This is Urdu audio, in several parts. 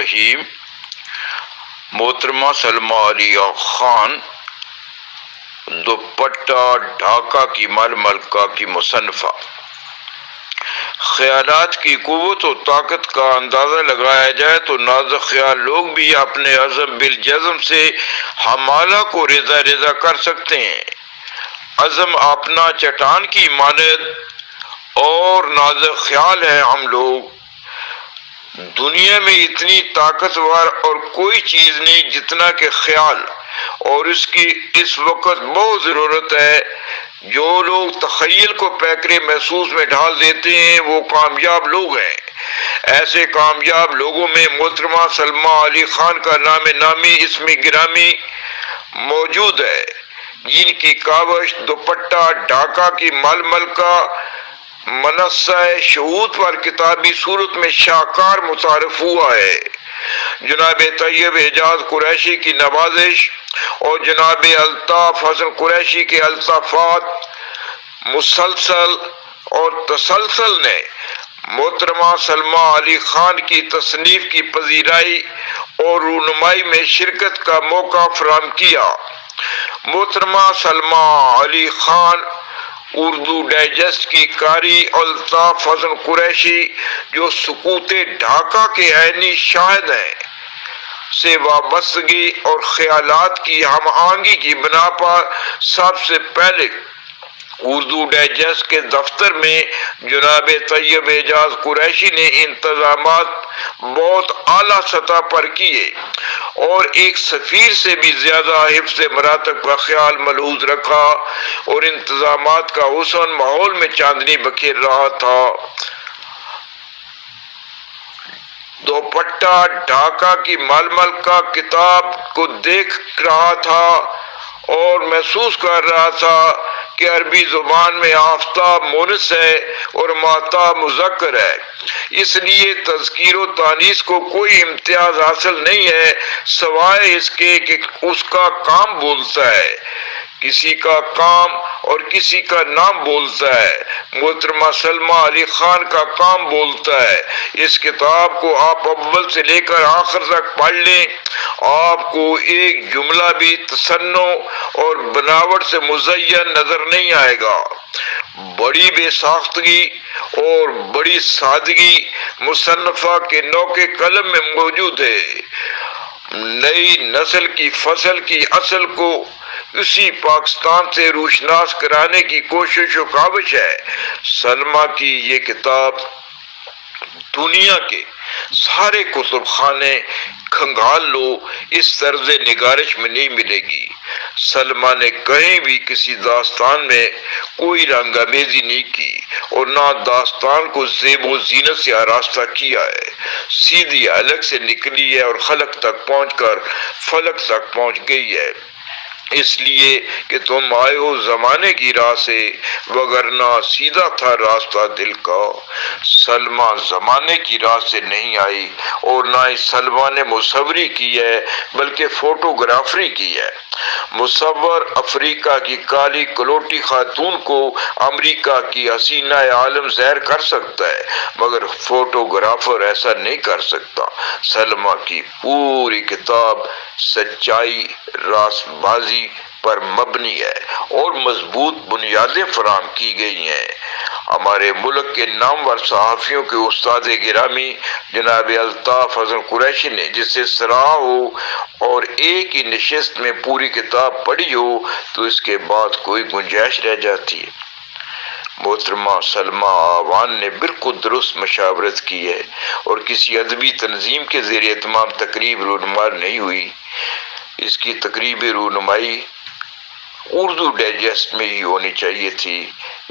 الرحیم۔ محترمہ سلمیٰ علی خان دوپٹہ ڈھاکہ کی مل ملکہ کی مصنفہ۔ خیالات کی قوت و طاقت کا اندازہ لگایا جائے تو نازک خیال لوگ بھی اپنے عزم بالجزم سے حمالہ کو رضا رضا کر سکتے ہیں۔ عزم اپنا چٹان کی مانند اور نازک خیال ہے ہم لوگ۔ دنیا میں اتنی طاقتور اور کوئی چیز نہیں جتنا کہ خیال، اور اس کی اس وقت بہت ضرورت ہے۔ جو لوگ تخیل کو پیکرے محسوس میں ڈھال دیتے ہیں وہ کامیاب لوگ ہیں۔ ایسے کامیاب لوگوں میں محترمہ سلمیٰ علی خان کا نام نامی اسم گرامی موجود ہے، جن کی کاوش دوپٹہ ڈھاکہ کی مل ملکہ منصہ شہود پر کتابی صورت میں شاہکار متعارف ہوا ہے۔ جناب طیب اعجاز قریشی کی نوازش اور جناب الطاف حسن قریشی کے الطافات مسلسل اور تسلسل نے محترمہ سلمیٰ علی خان کی تصنیف کی پذیرائی اور رونمائی میں شرکت کا موقع فراہم کیا۔ محترمہ سلمیٰ علی خان اردو ڈائجسٹ کی قاری الطاف حسن قریشی، جو سکوت ڈھاکہ کے عینی شاہد ہیں، سے وابستگی اور خیالات کی ہم آہنگی کی بنا پر سب سے پہلے اردو ڈائجسٹ کے دفتر میں جناب طیب اعجاز قریشی نے انتظامات بہت اعلیٰ سطح پر کیے اور ایک سفیر سے بھی زیادہ حفظ مراتب کا خیال ملحوظ رکھا، اور انتظامات کا حسن ماحول میں چاندنی بکھیر رہا تھا۔ دوپٹہ ڈھاکہ کی مل ملکہ کتاب کو دیکھ رہا تھا اور محسوس کر رہا تھا کہ عربی زبان میں آفتاب مونس ہے اور ماہتاب مذکر ہے، اس لیے تذکیر و تانیث کو کوئی امتیاز حاصل نہیں ہے سوائے اس کے کہ اس کا کام بولتا ہے، کسی کا کام اور کسی کا نام بولتا ہے۔ محترمہ سلمیٰ علی خان کا کام بولتا ہے۔ اس کتاب کو آپ اول سے لے کر آخر تک پڑھ لیں، آپ کو ایک جملہ بھی تصنع اور بناوٹ سے مزین نظر نہیں آئے گا۔ بڑی بے ساختگی اور بڑی سادگی مصنفہ کے نوک قلم میں موجود ہے۔ نئی نسل کی فصل کی اصل کو اسی پاکستان سے روشناس کرانے کی کوشش و کاوش ہے۔ سلمیٰ کی یہ کتاب دنیا کے سارے کتب خانے کھنگال لو، اس طرز نگارش میں نہیں ملے گی۔ سلمیٰ نے کہیں بھی کسی داستان میں کوئی رنگ آمیزی نہیں کی اور نہ داستان کو زیب و زینت سے آراستہ کیا ہے، سیدھی حلق سے نکلی ہے اور خلق تک پہنچ کر فلک تک پہنچ گئی ہے، اس لیے کہ تم آئے ہو زمانے کی راہ سے، وگرنہ سیدھا تھا راستہ دل کا۔ سلمیٰ زمانے کی راہ سے نہیں آئی، اور نہ ہی سلمیٰ نے مصوری کی ہے بلکہ فوٹوگرافری کی ہے۔ مصور افریقہ کی کالی کلوٹی خاتون کو امریکہ کی حسینہ عالم ظاہر کر سکتا ہے، مگر فوٹوگرافر ایسا نہیں کر سکتا۔ سلمیٰ کی پوری کتاب سچائی، راست بازی پر مبنی ہے اور مضبوط بنیادیں فراہم کی گئی ہیں۔ ہمارے ملک کے نامور صحافیوں کے استاد گرامی جناب الطاف حسن قریشی نے جسے سراہا ہو اور ایک ہی نشست میں پوری کتاب پڑھی ہو تو اس کے بعد کوئی گنجائش رہ جاتی ہے۔ محترمہ سلمیٰ آوان نے بالکل درست مشاورت کی ہے اور کسی ادبی تنظیم کے زیر اہتمام تقریب رونمائی نہیں ہوئی۔ اس کی تقریب رونمائی اردو ڈائجسٹ میں ہی ہونی چاہیے تھی۔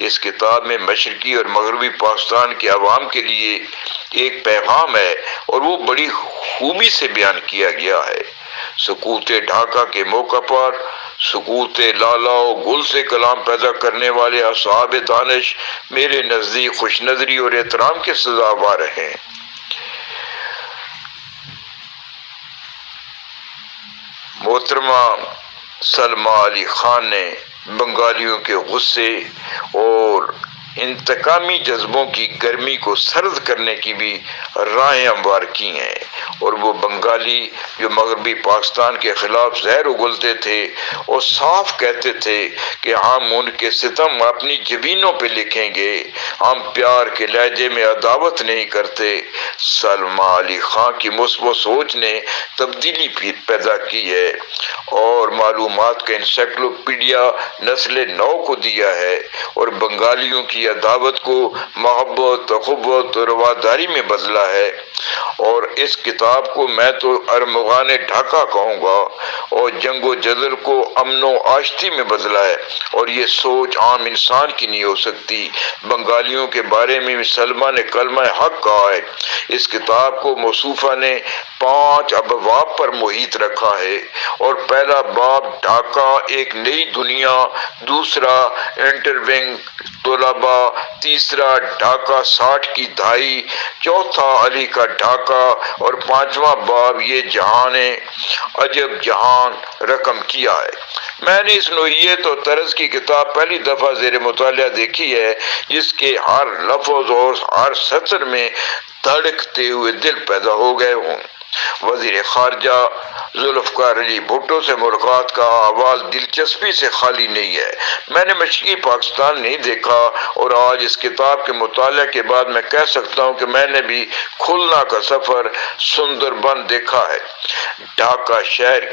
اس کتاب میں مشرقی اور مغربی پاکستان کے عوام کے لیے ایک پیغام ہے اور وہ بڑی خوبی سے بیان کیا گیا ہے۔ سکوت ڈھاکہ کے موقع پر سکوت لالا و گل سے کلام پیدا کرنے والے اصحاب دانش میرے نزدیک خوش نظری اور احترام کے سزاوار ہیں۔ محترمہ سلمیٰ علی خان نے بنگالیوں کے غصے اور انتقامی جذبوں کی گرمی کو سرد کرنے کی بھی راہیں ہموار کی ہیں، اور وہ بنگالی جو مغربی پاکستان کے خلاف زہر اگلتے تھے اور صاف کہتے تھے کہ ہم ان کے ستم اپنی جبینوں پہ لکھیں گے، ہم پیار کے لہجے میں عداوت نہیں کرتے، سلمیٰ علی خان کی مثبت سوچ نے تبدیلی پیدا کی ہے اور معلومات کا انسائکلوپیڈیا نسل نو کو دیا ہے، اور بنگالیوں کی عداوت کو محبت، اخوت اور رواداری میں بدلا ہے، اور اس کتاب کو میں تو ارمغان ڈھاکہ کہوں گا، اور جنگ و جدل کو امن و آشتی میں بدلا ہے، اور یہ سوچ عام انسان کی نہیں ہو سکتی۔ بنگالیوں کے بارے میں سلمیٰ نے کلمہ حق کہا ہے۔ اس کتاب کو موصوفہ نے 5 ابواب پر محیط رکھا ہے، اور پہلا باب ڈھاکہ ایک نئی دنیا، دوسرا انٹرونگ طلباء، تیسرا ڈھاکہ 60 کی دہائی، چوتھا علی کا ڈھاکہ، اور 5واں باب یہ جہان عجب جہان رقم کیا ہے۔ میں نے اس نوعیت اور طرز کی کتاب پہلی دفعہ زیر مطالعہ دیکھی ہے جس کے ہر لفظ اور ہر سطر میں دھڑکتے ہوئے دل پیدا ہو گئے ہوں۔ وزیر خارجہ ذوالفقار علی بھٹو سے ملاقات کا احوال دلچسپی سے خالی نہیں ہے۔ میں نے مشرقی پاکستان نہیں دیکھا، اور آج اس کتاب کے مطالعہ کے بعد میں کہہ سکتا ہوں کہ میں نے بھی کھلنا کا سفر سندر بن دیکھا ہے۔ ڈھاکہ شہر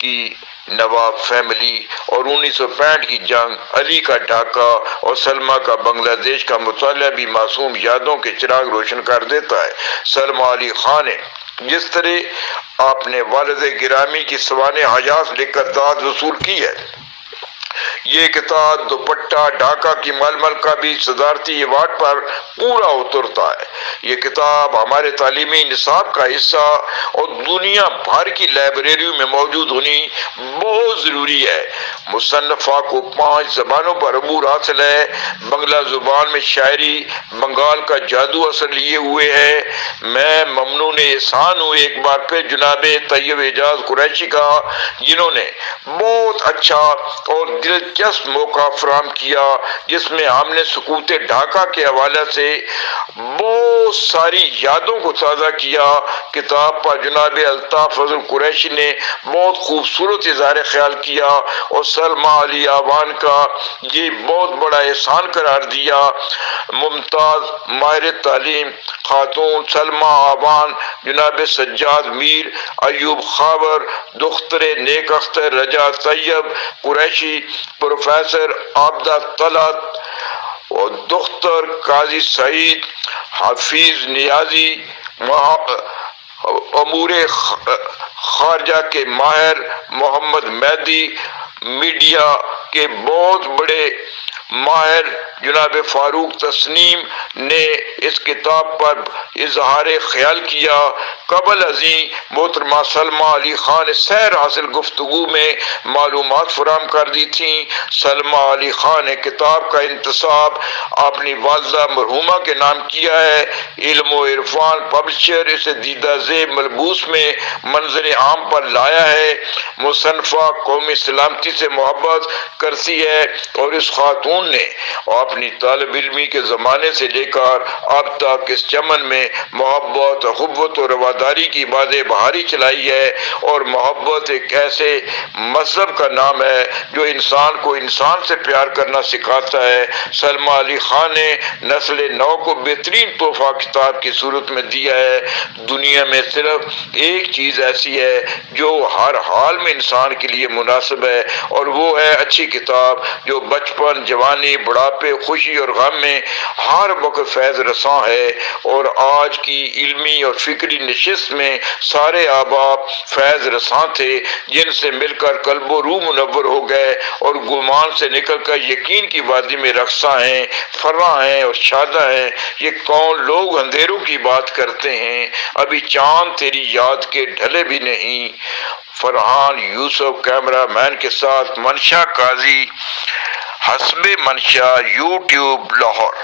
کی نواب فیملی اور 1965 کی جنگ، علی کا ڈھاکہ اور سلمیٰ کا بنگلہ دیش کا مطالعہ بھی معصوم یادوں کے چراغ روشن کر دیتا ہے۔ سلمیٰ علی خان نے جس طرح اپنے والد گرامی کی سوانح حیات لکھ کر داد وصول کی ہے، یہ کتاب دوپٹہ ڈھاکہ کی ململ کا بھی صدارتی ایوارڈ پر پورا اترتا ہے۔ یہ کتاب ہمارے تعلیمی نصاب کا حصہ اور دنیا بھر کی لائبریریوں میں موجود ہونی بہت ضروری ہے۔ مصنفہ کو 5 زبانوں پر عبور حاصل ہے۔ بنگلہ زبان میں شاعری بنگال کا جادو اثر لیے ہوئے ہے۔ میں ممنون احسان ہوں ایک بار پھر جناب طیب اعجاز قریشی کا، جنہوں نے بہت اچھا اور دلچسپ موقع فراہم کیا جس میں ہم نے سقوط ڈھاکہ کے حوالے سے بہت ساری یادوں کو تازہ کیا۔ کتاب پر جناب الطاف فضل قریشی نے بہت خوبصورت اظہار خیال کیا اور سلمیٰ علی آوان کا یہ بہت بڑا احسان قرار دیا۔ ممتاز ماہر تعلیم خاتون سلمیٰ آوان، جناب سجاد میر، ایوب خاور، دختر نیک اختر رجا طیب قریشی، پروفیسر عابدہ طلعت اور دختر قاضی سعید، حفیظ نیازی، امور خارجہ کے ماہر محمد مہدی، میڈیا کے بہت بڑے ماہر جناب فاروق تسنیم نے اس کتاب پر اظہار خیال کیا۔ قبل ازیں محترمہ سلمیٰ علی خان نے سیر حاصل گفتگو میں معلومات فراہم کر دی تھیں۔ سلمیٰ علی خان نے کتاب کا انتساب اپنی والدہ مرحومہ کے نام کیا ہے۔ علم و عرفان پبلشر اسے دیدہ زیب ملبوس میں منظر عام پر لایا ہے۔ مصنفہ قومی سلامتی سے محبت کرتی ہے اور اس خاتون نے اپنی طالب علمی کے زمانے سے لے کر اب تک اس چمن میں محبت، اخوت اور رواداری کی باد بہاری چلائی ہے، اور محبت ایک ایسے مذہب کا نام ہے جو انسان کو انسان سے پیار کرنا سکھاتا ہے۔ سلمیٰ علی خان نے نسل نو کو بہترین تحفہ کتاب کی صورت میں دیا ہے۔ دنیا میں صرف ایک چیز ایسی ہے جو ہر حال میں انسان کے لیے مناسب ہے، اور وہ ہے اچھی کتاب جو بچپن، جوانی، بڑھاپے، خوشی اور غم میں ہر وقت فیض رساں ہے۔ اور آج کی علمی اور فکری نشست میں سارے احباب فیض رساں تھے جن سے مل کر قلب و روح منور ہو گئے اور گمان سے نکل کر یقین کی وادی میں رقصاں ہیں، فرحاں ہیں اور شاداں ہیں۔ یہ کون لوگ اندھیروں کی بات کرتے ہیں، ابھی چاند تیری یاد کے ڈھلے بھی نہیں۔ فرحان یوسف کیمرہ مین کے ساتھ منشا قاضی، حسب منشا، یوٹیوب، لاہور۔